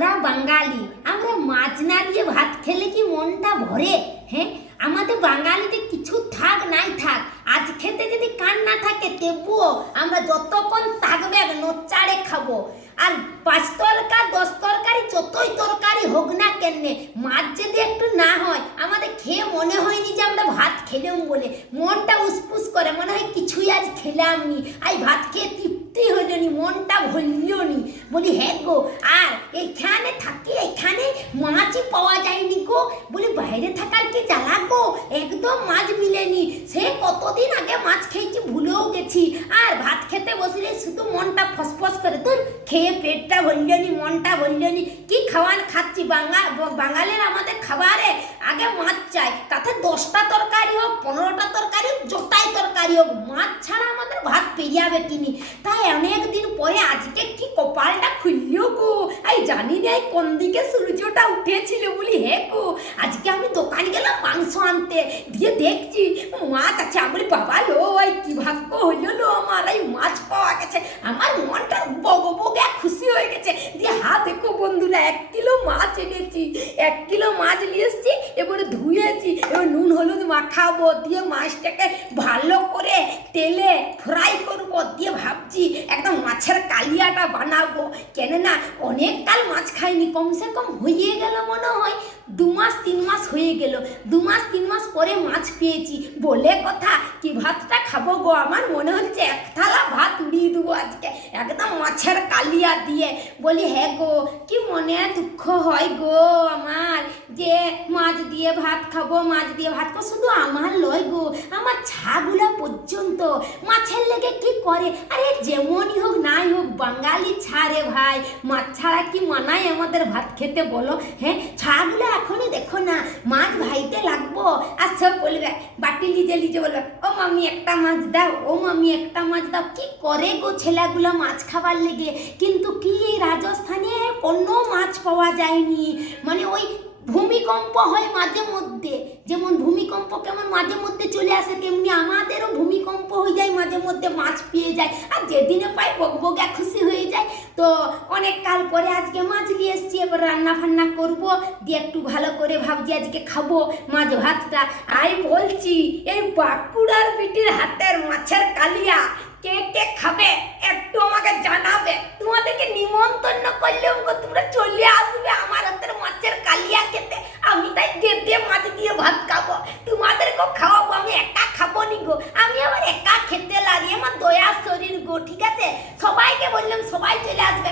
আমরা বাঙালি। আমরা মাছ না দিয়ে ভাত খেলে কি মনটা ভরে? হ্যাঁ? আমাদের বাঙালিতে কিছু থাক নাই থাক। আজ খেতে যদি কান না থাকে, তেবুও আমরা যতক্ষণ থাকবে নোচ্চাড়ে খাব। আর পাঁচ তরকার দশ তরকারি, যতই তরকারি হোক না কেনে, মাছ যদি একটু না হয়, আমাদের খেয়ে মনে হয়নি যে আমরা ভাত খেলাম বলে। মনটা উসপুস করে, মনে হয় কিছুই আজ খেলাম নি। আই ভাত খেয়ে তৃপ্তি হইল নি মনটা ভরল বলি হ্যাঁ গো, আর এখানে থাকি, এখানে মাছই পাওয়া যায়নি গো। বলি, বাইরে থাকার কি জ্বালা গো? একদম মাছ মিলেনি। সে কতদিন আগে মাছ খেয়েছি ভুলেও গেছি। আর ভাত খেতে বসলে শুধু মনটা ফসফস করে। তোর খেয়ে পেটটা ভরলনি মনটা ভরলনি কি খাওয়ান খাচ্ছি বাঙাল বাঙালির আমাদের খাবারে? আগে মাছ চাই, তাতে দশটা তরকারি হোক, পনেরোটা তরকারি হোক মাছ ছাড়া আমাদের ভাত পেরিয়াবে কিনি। তাই অনেক দিন পরে আজকে কি কপালটা খুললো গো? আই জানি না কোন দিকে সূর্যটা উঠেছিল বলি, হে গো, আজকে আমি দোকান গেলাম মাংস আনতে। দিয়ে দেখছি মাছ আছে। আমি বাবা লো কি ভাগ্য হইল লো আমার এই মাছ পাওয়া গেছে আমার মনটা বগ বগে খুশি হয়ে গেছে দিয়ে হা দেখো বন্ধুরা, এক কিলো মাছ এনেছি, এক কিলো মাছ নিয়ে এসছি, এবারে ধুয়েছি, এবার নুন, হলুদ মাখাবো, দিয়ে মাছটাকে ভালো করে তেলে ফ্রাই করব, দিয়ে ভাবছি একদম মাছের কালিয়াটা বানাবো। কেন না অনেক কাল মাছ খাইনি, কমসে কম হয়ে গেল মনে হয়, দু মাস, তিন মাস হয়ে গেল। দু মাস, তিন মাস পরে মাছ পেয়েছি। বলে কথা কি ভাতটা খাব গো আমার মনে হচ্ছে এক থালা ভাত উড়িয়ে দেবো আজকে একদম মাছের কালিয়া দিয়ে বলি হ্যাঁ গো, কি মনে দুঃখ হয় গো আমার যে মাছ দিয়ে ভাত খাব, মাছ দিয়ে ভাত খাব? শুধু আমার লয় গো, আমার ছাগুলা পর্যন্ত মাছের লেগে কি করে? আরে যেমনই হোক নাই হোক, বাঙালি ছাড়ে ভাই, মাছ ছাড়া কি মানায় আমাদের ভাত খেতে বলো? হ্যাঁ ছাগুলো এখনই দেখো না, মাছ ভাইতে লাগবো। আর সব বলবে, বাটি লিজে লিজে বলবে, ও মামি একটা মাছ দাও, ও মামি একটা মাছ দাও। কি করে গো ছেলেগুলো মাছ খাবার লেগে। কিন্তু কি এই রাজস্থানে কোনো মাছ পাওয়া যায়নি? মানে ওই ভূমিকম্প হয় মাঝে মধ্যে। যেমন ভূমিকম্প কেমন মাঝে মধ্যে চলে আসে, তেমনি আমাদেরও ভূমিকম্প হয়ে যায়, মাঝে মধ্যে মাছ পেয়ে যায়। আর যেদিনে পাই বকবকা খুশি হয়ে যায়। তো অনেক কাল পরে আজকে মাছ নিয়ে এসছি, এবার রান্না ফান্না করব। দিয়ে একটু ভালো করে ভাবছি আজকে খাব মাছ ভাতটা। আই বলছি, এই বাঁকুড়ার বিটির হাতের মাছের কালিয়া কে কে খাবে? একটু আমি আবার একা খেতে লাগি, আমার দয়া শরীর গো, ঠিক আছে? সবাইকে বললাম, সবাই চলে আসবে।